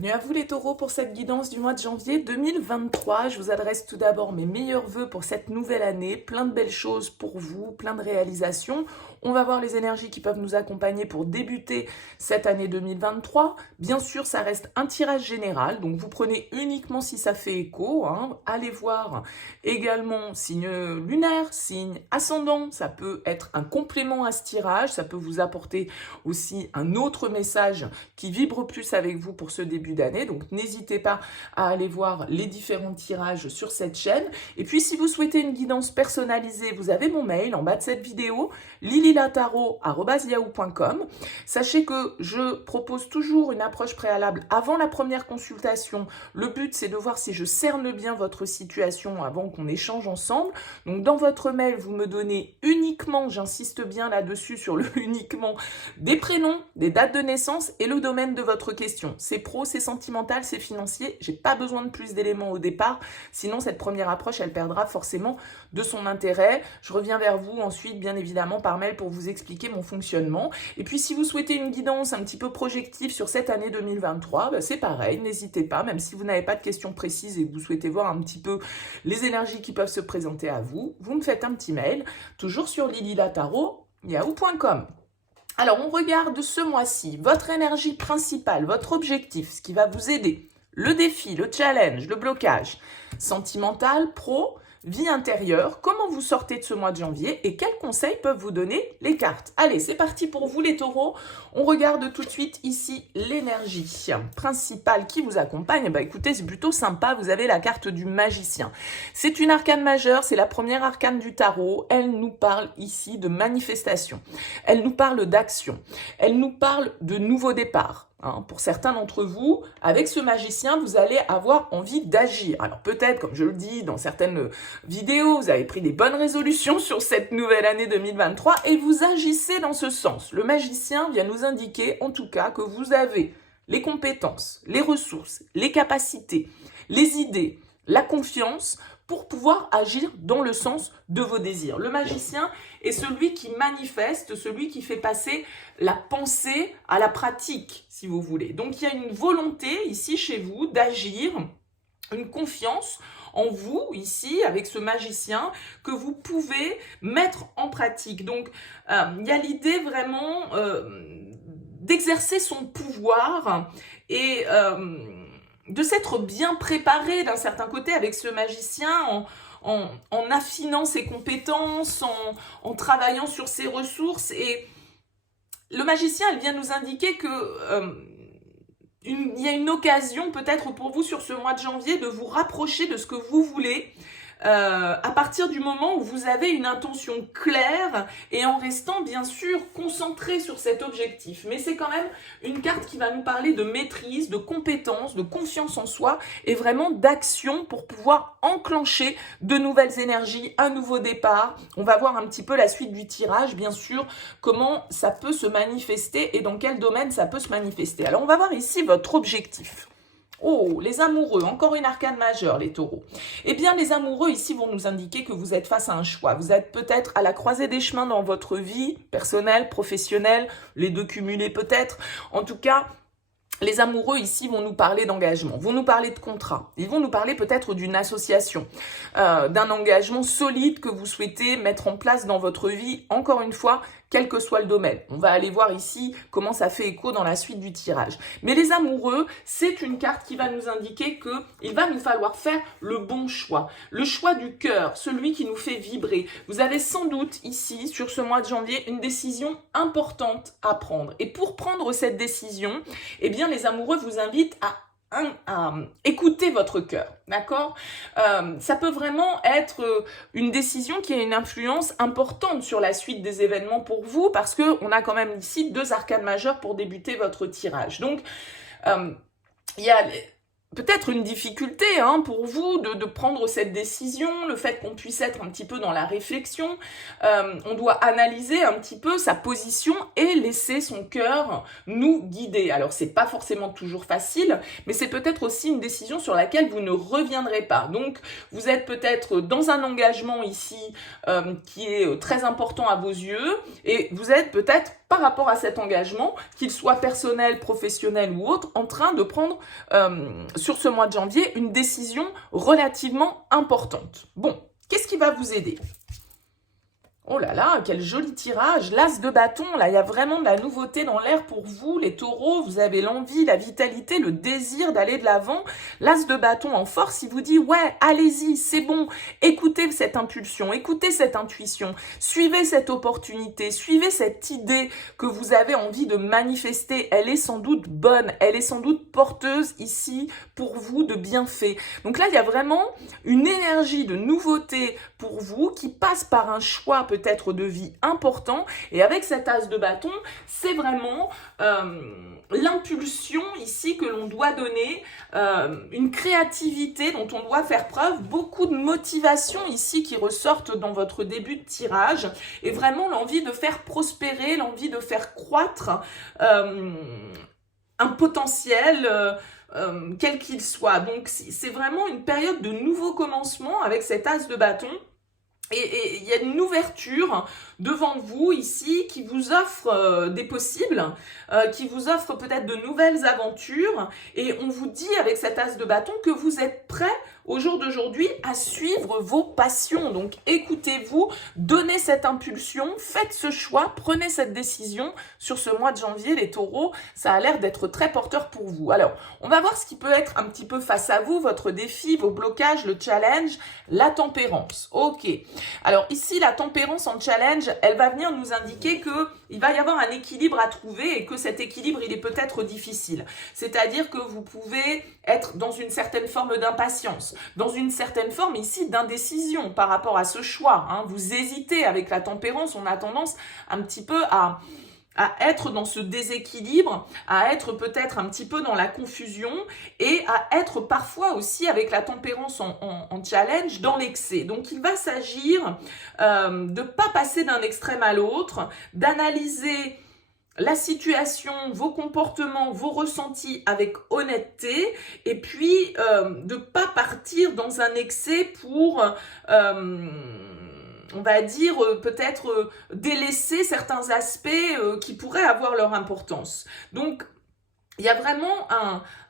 Bienvenue à vous les taureaux pour cette guidance du mois de janvier 2023. Je vous adresse tout d'abord mes meilleurs vœux pour cette nouvelle année. Plein de belles choses pour vous, plein de réalisations. On va voir les énergies qui peuvent nous accompagner pour débuter cette année 2023. Bien sûr, ça reste un tirage général, donc vous prenez uniquement si ça fait écho. Allez voir également signe lunaire, signe ascendant. Ça peut être un complément à ce tirage. Ça peut vous apporter aussi un autre message qui vibre plus avec vous pour ce début d'année. Donc n'hésitez pas à aller voir les différents tirages sur cette chaîne. Et puis si vous souhaitez une guidance personnalisée, vous avez mon mail en bas de cette vidéo, lililataro@yahoo.com. Sachez que je propose toujours une approche préalable avant la première consultation. Le but, c'est de voir si je cerne bien votre situation avant qu'on échange ensemble. Donc dans votre mail, vous me donnez uniquement, j'insiste bien là-dessus sur le uniquement, des prénoms, des dates de naissance et le domaine de votre question. C'est pro, c'est sentimental, c'est financier. J'ai pas besoin de plus d'éléments au départ. Sinon, cette première approche, elle perdra forcément de son intérêt. Je reviens vers vous ensuite, bien évidemment, par mail pour vous expliquer mon fonctionnement. Et puis, si vous souhaitez une guidance un petit peu projective sur cette année 2023, c'est pareil. N'hésitez pas, même si vous n'avez pas de questions précises et que vous souhaitez voir un petit peu les énergies qui peuvent se présenter à vous, vous me faites un petit mail, toujours sur lililataro@yahoo.com. Alors, on regarde ce mois-ci votre énergie principale, votre objectif, ce qui va vous aider. Le défi, le challenge, le blocage, sentimental, pro, vie intérieure, comment vous sortez de ce mois de janvier et quels conseils peuvent vous donner les cartes. Allez, c'est parti pour vous les taureaux. On regarde tout de suite ici l'énergie principale qui vous accompagne. Écoutez, c'est plutôt sympa, vous avez la carte du magicien. C'est une arcane majeure, c'est la première arcane du tarot. Elle nous parle ici de manifestation. Elle nous parle d'action. Elle nous parle de nouveau départ. Pour certains d'entre vous, avec ce magicien, vous allez avoir envie d'agir. Alors peut-être, comme je le dis dans certaines vidéos, vous avez pris des bonnes résolutions sur cette nouvelle année 2023 et vous agissez dans ce sens. Le magicien vient nous indiquer en tout cas que vous avez les compétences, les ressources, les capacités, les idées, la confiance pour pouvoir agir dans le sens de vos désirs. Le magicien est celui qui manifeste, celui qui fait passer la pensée à la pratique, si vous voulez. Donc il y a une volonté ici chez vous d'agir, une confiance en vous ici avec ce magicien que vous pouvez mettre en pratique. Donc il y a l'idée vraiment d'exercer son pouvoir et de s'être bien préparé d'un certain côté avec ce magicien en affinant ses compétences, en travaillant sur ses ressources. Et le magicien, elle vient nous indiquer que il y a une occasion peut-être pour vous sur ce mois de janvier de vous rapprocher de ce que vous voulez à partir du moment où vous avez une intention claire et en restant bien sûr concentré sur cet objectif. Mais c'est quand même une carte qui va nous parler de maîtrise, de compétence, de confiance en soi et vraiment d'action pour pouvoir enclencher de nouvelles énergies, un nouveau départ. On va voir un petit peu la suite du tirage, bien sûr, comment ça peut se manifester et dans quel domaine ça peut se manifester. Alors on va voir ici votre objectif. Oh, les amoureux, encore une arcane majeure, les taureaux. Eh bien, les amoureux ici vont nous indiquer que vous êtes face à un choix. Vous êtes peut-être à la croisée des chemins dans votre vie personnelle, professionnelle, les deux cumulés peut-être. En tout cas, les amoureux ici vont nous parler d'engagement, vont nous parler de contrat. Ils vont nous parler peut-être d'une association, d'un engagement solide que vous souhaitez mettre en place dans votre vie, encore une fois, quel que soit le domaine. On va aller voir ici comment ça fait écho dans la suite du tirage. Mais les amoureux, c'est une carte qui va nous indiquer qu'il va nous falloir faire le bon choix. Le choix du cœur, celui qui nous fait vibrer. Vous avez sans doute ici, sur ce mois de janvier, une décision importante à prendre. Et pour prendre cette décision, eh bien, les amoureux vous invitent à écouter votre cœur, d'accord? Ça peut vraiment être une décision qui a une influence importante sur la suite des événements pour vous parce que on a quand même ici deux arcanes majeures pour débuter votre tirage. Donc, il y a peut-être une difficulté pour vous de prendre cette décision, le fait qu'on puisse être un petit peu dans la réflexion. On doit analyser un petit peu sa position et laisser son cœur nous guider. Alors, c'est pas forcément toujours facile, mais c'est peut-être aussi une décision sur laquelle vous ne reviendrez pas. Donc, vous êtes peut-être dans un engagement ici qui est très important à vos yeux et vous êtes peut-être par rapport à cet engagement, qu'il soit personnel, professionnel ou autre, en train de prendre sur ce mois de janvier une décision relativement importante. Bon, qu'est-ce qui va vous aider ? Oh là là, quel joli tirage, l'as de bâton, là il y a vraiment de la nouveauté dans l'air pour vous, les taureaux, vous avez l'envie, la vitalité, le désir d'aller de l'avant. L'as de bâton en force, il vous dit ouais, allez-y, c'est bon, écoutez cette impulsion, écoutez cette intuition, suivez cette opportunité, suivez cette idée que vous avez envie de manifester, elle est sans doute bonne, elle est sans doute porteuse ici pour vous de bienfaits. Donc là il y a vraiment une énergie de nouveauté pour vous qui passe par un choix peut-être de vie important, et avec cet as de bâton, c'est vraiment l'impulsion ici que l'on doit donner, une créativité dont on doit faire preuve, beaucoup de motivation ici qui ressortent dans votre début de tirage, et vraiment l'envie de faire prospérer, l'envie de faire croître un potentiel quel qu'il soit. Donc c'est vraiment une période de nouveau commencement avec cet as de bâton. Et il y a une ouverture devant vous ici qui vous offre des possibles, qui vous offre peut-être de nouvelles aventures. Et on vous dit avec cet as de bâton que vous êtes prêt au jour d'aujourd'hui à suivre vos passions. Donc écoutez-vous, donnez cette impulsion, faites ce choix, prenez cette décision sur ce mois de janvier, les taureaux. Ça a l'air d'être très porteur pour vous. Alors, on va voir ce qui peut être un petit peu face à vous, votre défi, vos blocages, le challenge, la tempérance. Ok. Alors ici, la tempérance en challenge, elle va venir nous indiquer qu'il va y avoir un équilibre à trouver et que cet équilibre, il est peut-être difficile. C'est-à-dire que vous pouvez être dans une certaine forme d'impatience, dans une certaine forme ici d'indécision par rapport à ce choix. Vous hésitez avec la tempérance, on a tendance un petit peu à être dans ce déséquilibre, à être peut-être un petit peu dans la confusion et à être parfois aussi avec la tempérance en challenge dans l'excès. Donc il va s'agir de ne pas passer d'un extrême à l'autre, d'analyser la situation, vos comportements, vos ressentis avec honnêteté et puis de ne pas partir dans un excès pour on va dire peut-être délaisser certains aspects qui pourraient avoir leur importance. Donc, il y a vraiment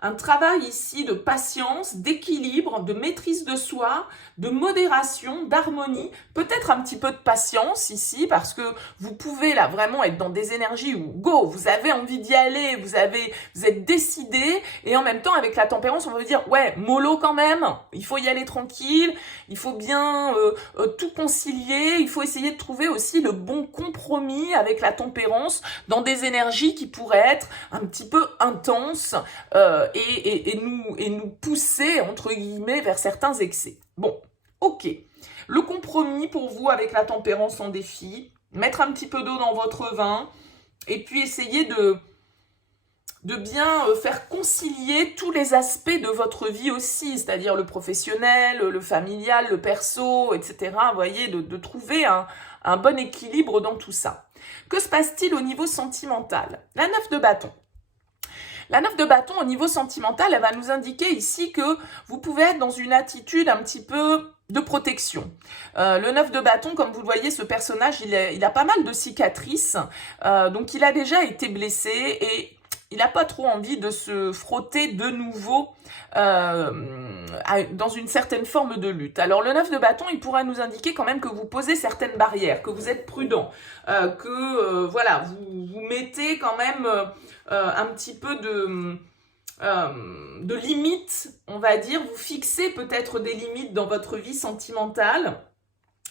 un travail ici de patience, d'équilibre, de maîtrise de soi, de modération, d'harmonie, peut-être un petit peu de patience ici parce que vous pouvez là vraiment être dans des énergies où go, vous avez envie d'y aller, vous êtes décidé et en même temps avec la tempérance on va vous dire ouais, mollo quand même, il faut y aller tranquille, il faut bien tout concilier, il faut essayer de trouver aussi le bon compromis avec la tempérance dans des énergies qui pourraient être un petit peu intenses et nous pousser entre guillemets vers certains excès. Bon, ok. Le compromis pour vous avec la tempérance en défi, mettre un petit peu d'eau dans votre vin et puis essayer de bien faire concilier tous les aspects de votre vie aussi, c'est-à-dire le professionnel, le familial, le perso, etc. Vous voyez, de trouver un bon équilibre dans tout ça. Que se passe-t-il au niveau sentimental? La 9 de bâton. La 9 de bâton au niveau sentimental, elle va nous indiquer ici que vous pouvez être dans une attitude un petit peu de protection. Le 9 de bâton, comme vous le voyez, ce personnage, il a pas mal de cicatrices, donc il a déjà été blessé et il n'a pas trop envie de se frotter de nouveau dans une certaine forme de lutte. Alors le 9 de bâton, il pourrait nous indiquer quand même que vous posez certaines barrières, que vous êtes prudent, que voilà, vous mettez quand même un petit peu de limites, on va dire, vous fixez peut-être des limites dans votre vie sentimentale.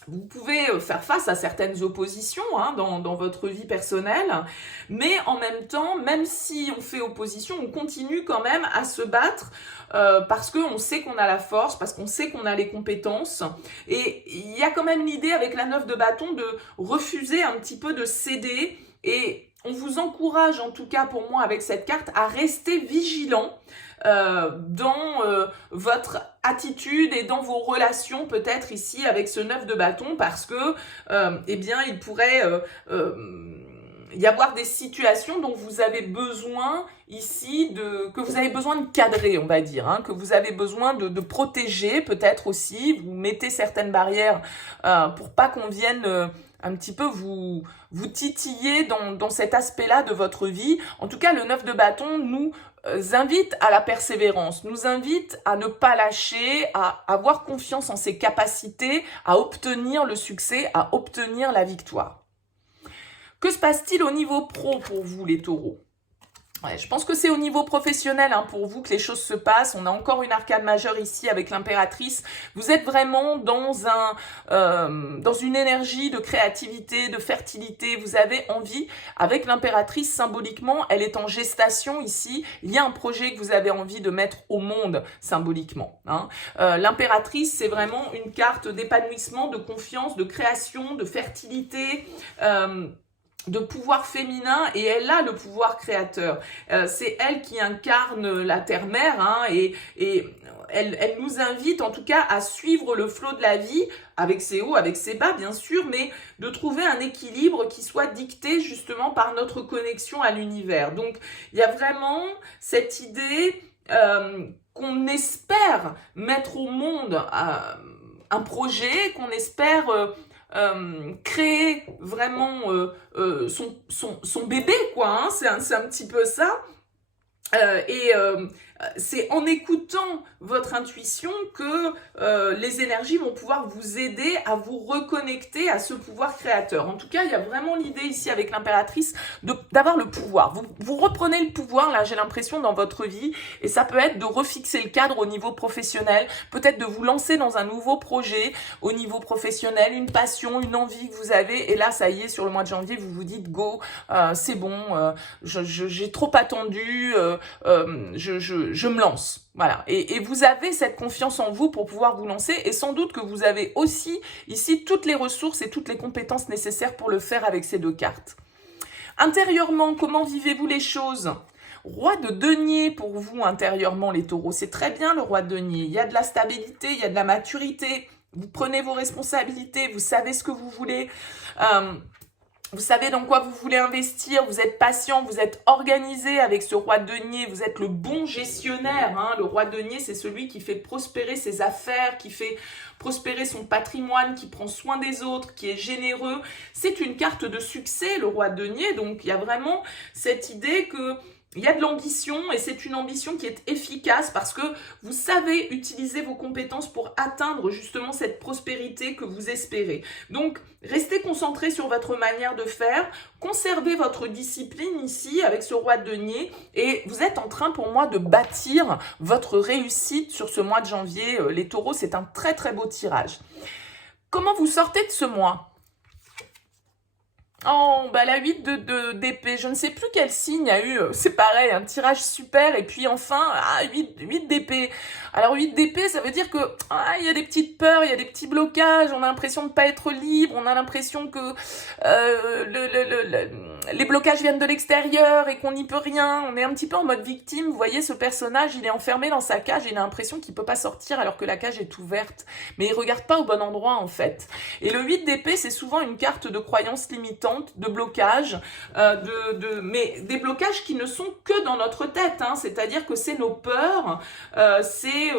Vous pouvez faire face à certaines oppositions dans votre vie personnelle, mais en même temps, même si on fait opposition, on continue quand même à se battre parce qu'on sait qu'on a la force, parce qu'on sait qu'on a les compétences. Et il y a quand même l'idée avec la 9 de bâton de refuser un petit peu de céder et on vous encourage, en tout cas pour moi avec cette carte, à rester vigilant dans votre attitude et dans vos relations peut-être ici avec ce 9 de bâton, parce que eh bien il pourrait y avoir des situations dont vous avez besoin ici, que vous avez besoin de cadrer, on va dire, hein, que vous avez besoin de protéger peut-être aussi. Vous mettez certaines barrières pour pas qu'on vienne un petit peu vous titiller dans cet aspect-là de votre vie. En tout cas, le 9 de bâton nous invite à la persévérance, nous invite à ne pas lâcher, à avoir confiance en ses capacités, à obtenir le succès, à obtenir la victoire. Que se passe-t-il au niveau pro pour vous, les taureaux? Ouais, je pense que c'est au niveau professionnel pour vous que les choses se passent. On a encore une arcane majeure ici avec l'impératrice. Vous êtes vraiment dans une énergie de créativité, de fertilité. Vous avez envie, avec l'impératrice symboliquement, elle est en gestation ici. Il y a un projet que vous avez envie de mettre au monde symboliquement. L'impératrice, c'est vraiment une carte d'épanouissement, de confiance, de création, de fertilité, de pouvoir féminin, et elle a le pouvoir créateur. C'est elle qui incarne la terre-mère, et elle nous invite en tout cas à suivre le flot de la vie, avec ses hauts, avec ses bas bien sûr, mais de trouver un équilibre qui soit dicté justement par notre connexion à l'univers. Donc il y a vraiment cette idée qu'on espère mettre au monde un projet, qu'on espère créer vraiment son bébé, quoi, c'est un petit peu ça. C'est en écoutant votre intuition que les énergies vont pouvoir vous aider à vous reconnecter à ce pouvoir créateur. En tout cas, il y a vraiment l'idée ici avec l'impératrice d'avoir le pouvoir. Vous reprenez le pouvoir, là, j'ai l'impression, dans votre vie, et ça peut être de refixer le cadre au niveau professionnel, peut-être de vous lancer dans un nouveau projet au niveau professionnel, une passion, une envie que vous avez, et là, ça y est, sur le mois de janvier, vous vous dites, go, c'est bon, j'ai trop attendu, je me lance. Voilà. Et vous avez cette confiance en vous pour pouvoir vous lancer, et sans doute que vous avez aussi ici toutes les ressources et toutes les compétences nécessaires pour le faire avec ces deux cartes. Intérieurement, comment vivez-vous les choses? Roi de denier pour vous intérieurement, les taureaux. C'est très bien le roi de denier. Il y a de la stabilité, il y a de la maturité. Vous prenez vos responsabilités, vous savez ce que vous voulez. Vous savez dans quoi vous voulez investir, vous êtes patient, vous êtes organisé avec ce roi de denier, vous êtes le bon gestionnaire. Le roi de denier, c'est celui qui fait prospérer ses affaires, qui fait prospérer son patrimoine, qui prend soin des autres, qui est généreux. C'est une carte de succès, le roi de denier, donc il y a vraiment cette idée que il y a de l'ambition, et c'est une ambition qui est efficace parce que vous savez utiliser vos compétences pour atteindre justement cette prospérité que vous espérez. Donc, restez concentré sur votre manière de faire, conservez votre discipline ici avec ce roi de denier, et vous êtes en train pour moi de bâtir votre réussite sur ce mois de janvier. Les taureaux, c'est un très très beau tirage. Comment vous sortez de ce mois ? Oh, bah la 8 d'épée, je ne sais plus quel signe a eu, c'est pareil, un tirage super, et puis enfin, 8 d'épée. Alors 8 d'épée, ça veut dire que il y a des petites peurs, il y a des petits blocages, on a l'impression de ne pas être libre, on a l'impression que les blocages viennent de l'extérieur et qu'on n'y peut rien, on est un petit peu en mode victime. Vous voyez, ce personnage, il est enfermé dans sa cage, il a l'impression qu'il peut pas sortir alors que la cage est ouverte, mais il regarde pas au bon endroit en fait. Et le 8 d'épée, c'est souvent une carte de croyance limitante, de blocage, mais des blocages qui ne sont que dans notre tête, c'est-à-dire que c'est nos peurs, c'est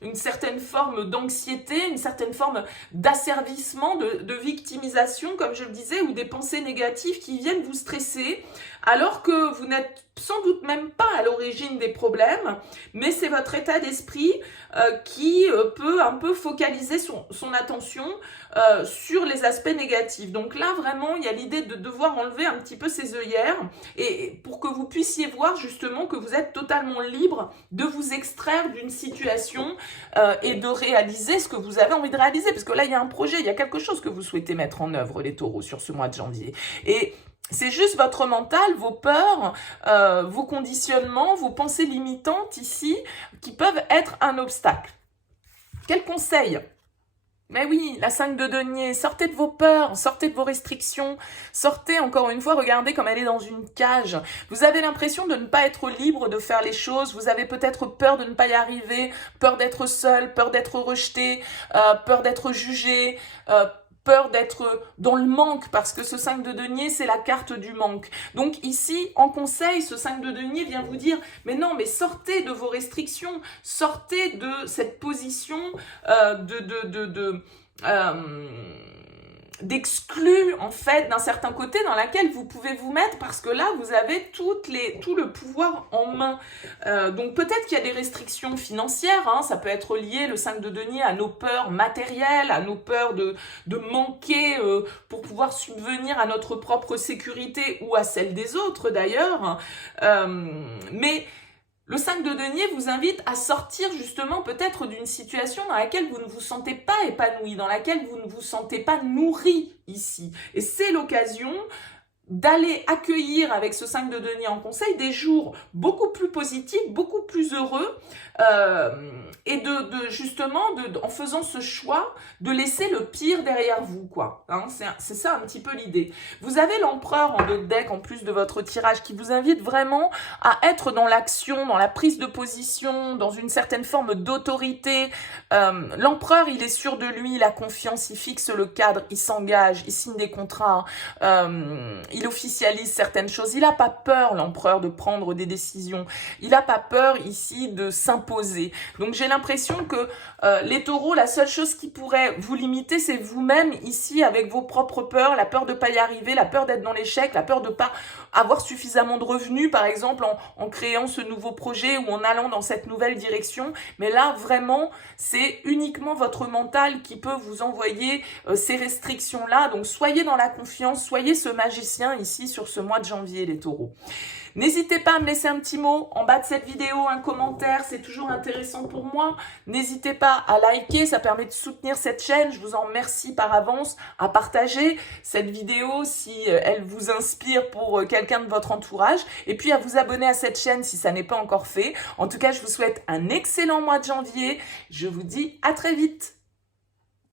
une certaine forme d'anxiété, une certaine forme d'asservissement, de victimisation, comme je le disais, ou des pensées négatives qui viennent vous stresser, alors que vous n'êtes sans doute même pas à l'origine des problèmes, mais c'est votre état d'esprit qui peut un peu focaliser son attention sur les aspects négatifs. Donc là, vraiment, il y a l'idée de devoir enlever un petit peu ses œillères, et pour que vous puissiez voir justement que vous êtes totalement libre de vous extraire d'une situation et de réaliser ce que vous avez envie de réaliser. Parce que là, il y a un projet, il y a quelque chose que vous souhaitez mettre en œuvre, les taureaux, sur ce mois de janvier. Et c'est juste votre mental, vos peurs, vos conditionnements, vos pensées limitantes ici, qui peuvent être un obstacle. Quel conseil Mais oui, la 5 de denier, sortez de vos peurs, sortez de vos restrictions, sortez encore une fois, regardez comme elle est dans une cage. Vous avez l'impression de ne pas être libre de faire les choses, vous avez peut-être peur de ne pas y arriver, peur d'être seul, peur d'être rejeté, peur d'être jugé, peur d'être dans le manque, parce que ce 5 de denier, c'est la carte du manque. Donc ici, en conseil, ce 5 de denier vient vous dire, mais non, mais sortez de vos restrictions, sortez de cette position d'exclus en fait d'un certain côté dans laquelle vous pouvez vous mettre, parce que là vous avez tout le pouvoir en main. Donc peut-être qu'il y a des restrictions financières, hein, ça peut être lié, le 5 de denier, à nos peurs matérielles, à nos peurs de manquer pour pouvoir subvenir à notre propre sécurité ou à celle des autres d'ailleurs, mais le 5 de denier vous invite à sortir justement peut-être d'une situation dans laquelle vous ne vous sentez pas épanoui, dans laquelle vous ne vous sentez pas nourri ici. Et c'est l'occasion d'aller accueillir avec ce 5 de denier en conseil des jours beaucoup plus positifs, beaucoup plus heureux, et justement, en faisant ce choix, de laisser le pire derrière vous, quoi. Hein, c'est ça un petit peu l'idée. Vous avez l'empereur en 2 de deck, en plus de votre tirage, qui vous invite vraiment à être dans l'action, dans la prise de position, dans une certaine forme d'autorité. L'empereur, il est sûr de lui, il a confiance, il fixe le cadre, il s'engage, il signe des contrats, il officialise certaines choses. Il n'a pas peur, l'empereur, de prendre des décisions. Il n'a pas peur ici de s'imposer. Donc j'ai l'impression que les taureaux, la seule chose qui pourrait vous limiter, c'est vous-même ici, avec vos propres peurs, la peur de ne pas y arriver, la peur d'être dans l'échec, la peur de ne pas avoir suffisamment de revenus, par exemple, en créant ce nouveau projet ou en allant dans cette nouvelle direction. Mais là, vraiment, c'est uniquement votre mental qui peut vous envoyer ces restrictions-là. Donc soyez dans la confiance, soyez ce magicien ici sur ce mois de janvier, les taureaux. N'hésitez pas à me laisser un petit mot en bas de cette vidéo, un commentaire, c'est toujours intéressant pour moi. N'hésitez pas à liker, ça permet de soutenir cette chaîne, je vous en remercie par avance, à partager cette vidéo si elle vous inspire pour quelqu'un de votre entourage, et puis à vous abonner à cette chaîne si ça n'est pas encore fait. En tout cas, je vous souhaite un excellent mois de janvier, je vous dis à très vite.